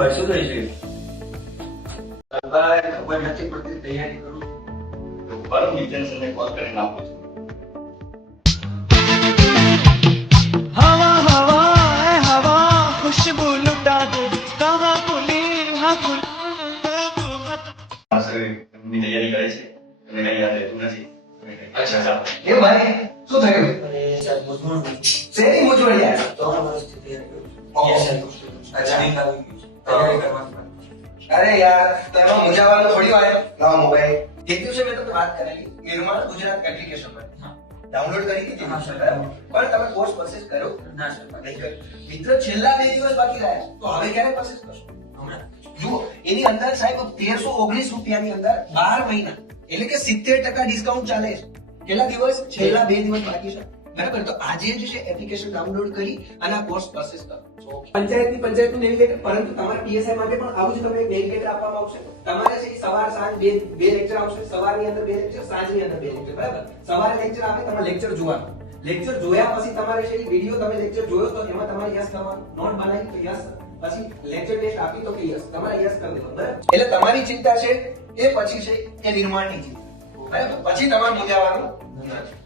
ભાઈ શું થઈ છે? ભાઈ ખબર નથી પડતી, તૈયારી કરું. પરમ વિજયને કોલ કરીને આપું છું. हवा हवा है हवा खुशबू लुटा दे कहाँ खुली हाँ खुली એમની તૈયારી કરે છે, તમને કઈ યાદ રહેતું નથી. અચ્છા એ ભાઈ શું થયું? અરે સાહેબ મૂંઝવણ શેની મૂંઝવણ યાર? તો વર્ષથી તૈયારી કરું છું. ઓહો. Yes, સાહેબ. અચ્છા. નીંદ આવી ગઈ છે. તૈયારી કરવાની બાકી છે. અરે યાર તેમાં મૂંઝાવાનું થોડી વાર લાવો મોબાઈલ. એક દિવસે મેં તમને વાત કરેલી નિર્માણ ગુજરાત એપ્લિકેશન પર હા. ડાઉનલોડ કરી દીધી. હા, સર. પણ તમે કોર્સ પરચેસ કર્યો ના સર, બાકી નહીં કર્યો. મિત્ર છેલ્લા 2 દિવસ બાકી રહ્યા છે. તો હવે ક્યારે પરચેસ કરશો? હમણાં. જુઓ એની અંદર સાહેબ 1319 રૂપિયાની અંદર 12 મહિના એટલે કે 70% ડિસ્કાઉન્ટ ચાલે છે. કેટલા દિવસ? છેલ્લા 2 દિવસ બાકી છે. બરાબર, તો આજે જ છે એપ્લિકેશન ડાઉનલોડ કરી અને આ કોર્સ પરચેસ કરો. પંચાયતનું નેવિગેટર, પરંતુ તમારા પીએસઆઈ માટે પણ આવું જ તમને એક નેવિગેટર આપવામાં આવશે. તમારે છે સવાર સાંજ બે લેક્ચર આવશે. સવારની અંદર 2 લેક્ચર, સાંજની અંદર 2 લેક્ચર. બરાબર, સવારે લેક્ચર આપે, તમારે લેક્ચર જોવાનું. લેક્ચર જોયા પછી તમારે છે વિડિયો, તમે લેક્ચર જોયો તો એમાં તમારે યસ કરવાનું. નોટ બનાવી તો યસ, પછી લેક્ચર ટેસ્ટ આપી તો કે યસ, તમારે યસ કરી દેવાનું. બરાબર, એટલે તમારી ચિંતા છે એ પછી છે એ નિર્માણની ચિંતા. બરાબર, પછી તમારે મૂંઝાવાનું નથી.